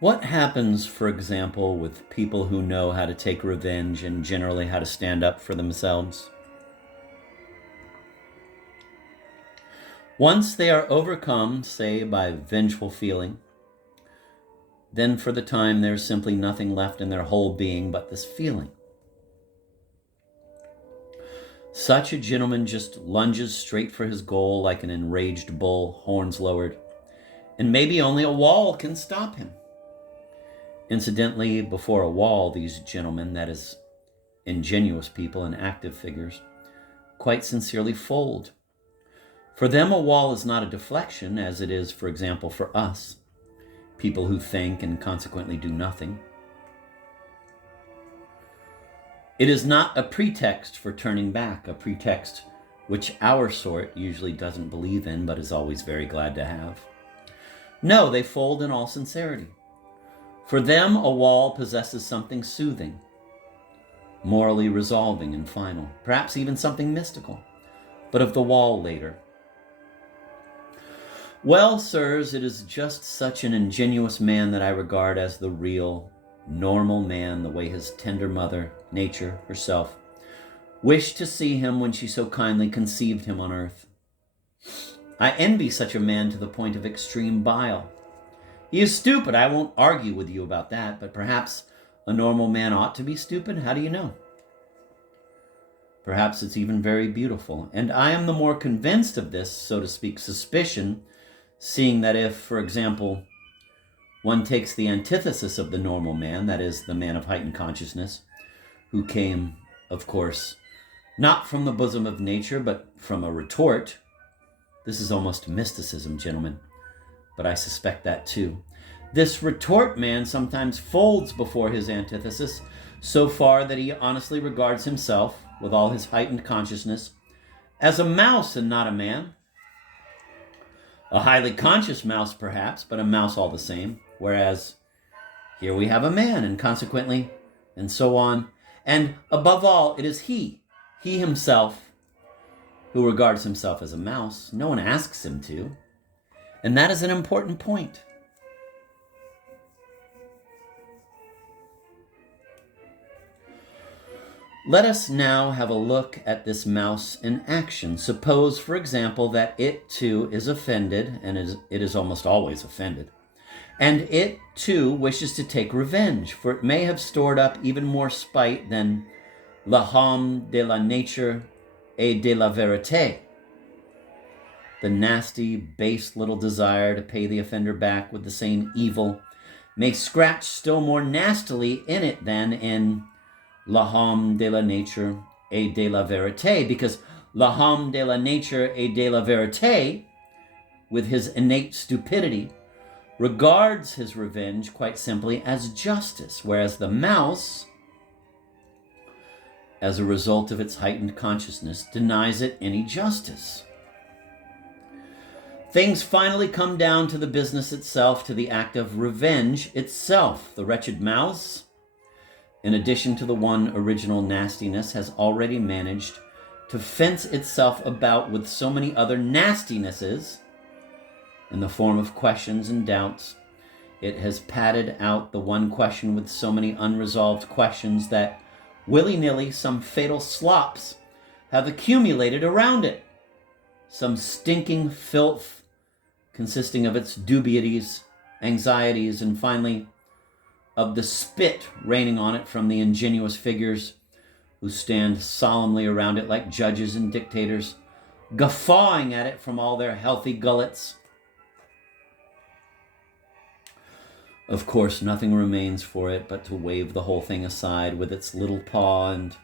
What happens, for example, with people who know how to take revenge and generally how to stand up for themselves? Once they are overcome, say, by vengeful feeling, then for the time there's simply nothing left in their whole being but this feeling. Such a gentleman just lunges straight for his goal like an enraged bull, horns lowered, and maybe only a wall can stop him. Incidentally, before a wall, these gentlemen, that is, ingenuous people and active figures, quite sincerely fold. For them, a wall is not a deflection, as it is, for example, for us, people who think and consequently do nothing. It is not a pretext for turning back, a pretext which our sort usually doesn't believe in, but is always very glad to have. No, they fold in all sincerity. For them, a wall possesses something soothing, morally resolving and final, perhaps even something mystical, but of the wall later. Well, sirs, it is just such an ingenuous man that I regard as the real, normal man, the way his tender mother, nature herself, wished to see him when she so kindly conceived him on earth. I envy such a man to the point of extreme bile. He is stupid, I won't argue with you about that, but perhaps a normal man ought to be stupid, how do you know? Perhaps it's even very beautiful, and I am the more convinced of this, so to speak, suspicion, seeing that if, for example, one takes the antithesis of the normal man, that is, the man of heightened consciousness, who came, of course, not from the bosom of nature, but from a retort. This is almost mysticism, gentlemen, but I suspect that too. This retort man sometimes folds before his antithesis so far that he honestly regards himself, with all his heightened consciousness, as a mouse and not a man. A highly conscious mouse, perhaps, but a mouse all the same. Whereas here we have a man, and consequently, and so on. And above all, it is he himself, who regards himself as a mouse. No one asks him to. And that is an important point. Let us now have a look at this mouse in action. Suppose, for example, that it too is offended, and it is almost always offended, and it too wishes to take revenge, for it may have stored up even more spite than l'homme de la nature et de la vérité. The nasty, base little desire to pay the offender back with the same evil may scratch still more nastily in it than in l'homme de la nature et de la vérité, because l'homme de la nature et de la vérité, with his innate stupidity, regards his revenge quite simply as justice, whereas the mouse, as a result of its heightened consciousness, denies it any justice. Things finally come down to the business itself, to the act of revenge itself. The wretched mouse, in addition to the one original nastiness, has already managed to fence itself about with so many other nastinesses in the form of questions and doubts. It has padded out the one question with so many unresolved questions that willy-nilly some fatal slops have accumulated around it. Some stinking filth consisting of its dubieties, anxieties, and finally of the spit raining on it from the ingenuous figures who stand solemnly around it like judges and dictators, guffawing at it from all their healthy gullets. Of course, nothing remains for it but to wave the whole thing aside with its little paw and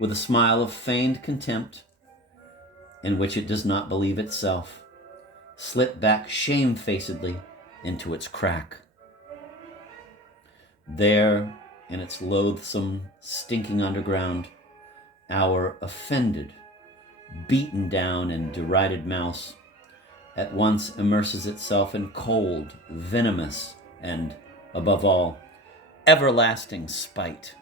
with a smile of feigned contempt in which it does not believe itself, slip back shamefacedly into its crack. There, in its loathsome, stinking underground, our offended, beaten down and derided mouse at once immerses itself in cold, venomous, and, above all, everlasting spite.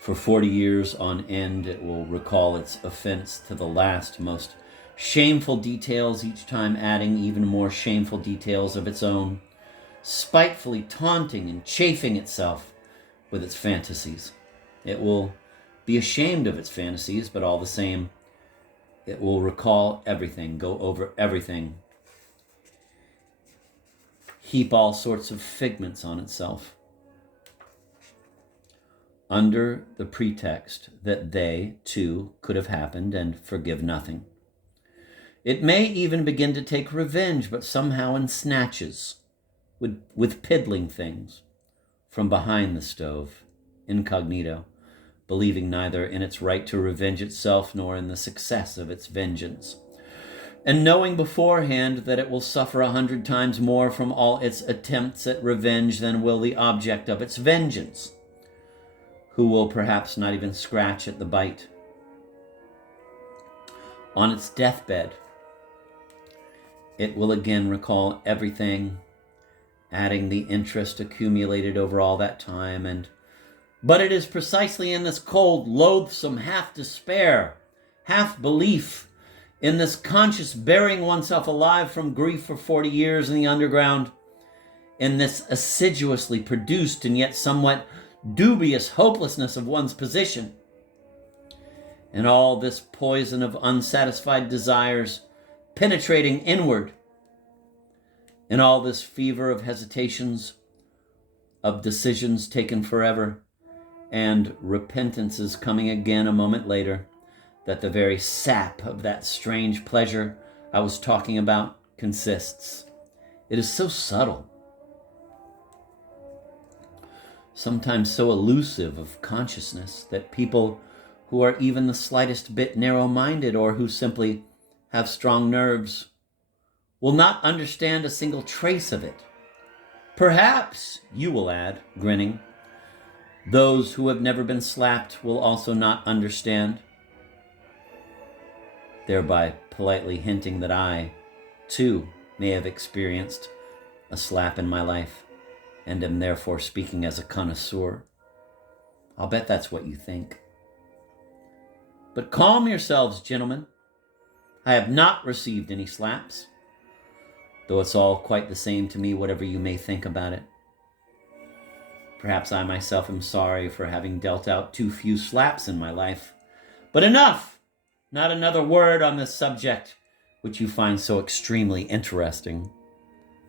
For 40 years on end, it will recall its offense to the last, most shameful details, each time adding even more shameful details of its own, spitefully taunting and chafing itself with its fantasies. It will be ashamed of its fantasies, but all the same, it will recall everything, go over everything, heap all sorts of figments on itself, under the pretext that they, too, could have happened and forgive nothing. It may even begin to take revenge, but somehow in snatches, with piddling things, from behind the stove, incognito, believing neither in its right to revenge itself nor in the success of its vengeance, and knowing beforehand that it will suffer 100 times more from all its attempts at revenge than will the object of its vengeance, who will perhaps not even scratch at the bite. On its deathbed, it will again recall everything, adding the interest accumulated over all that time, but it is precisely in this cold, loathsome half-despair, half-belief, in this conscious burying oneself alive from grief for 40 years in the underground, in this assiduously produced and yet somewhat dubious hopelessness of one's position, and all this poison of unsatisfied desires penetrating inward, and all this fever of hesitations, of decisions taken forever, and repentances coming again a moment later, that the very sap of that strange pleasure I was talking about consists. It is so subtle, sometimes so elusive of consciousness, that people who are even the slightest bit narrow-minded or who simply have strong nerves will not understand a single trace of it. Perhaps, you will add, grinning, those who have never been slapped will also not understand, thereby politely hinting that I, too, may have experienced a slap in my life, and am therefore speaking as a connoisseur. I'll bet that's what you think. But calm yourselves, gentlemen. I have not received any slaps, though it's all quite the same to me, whatever you may think about it. Perhaps I myself am sorry for having dealt out too few slaps in my life. But enough! Not another word on this subject, which you find so extremely interesting.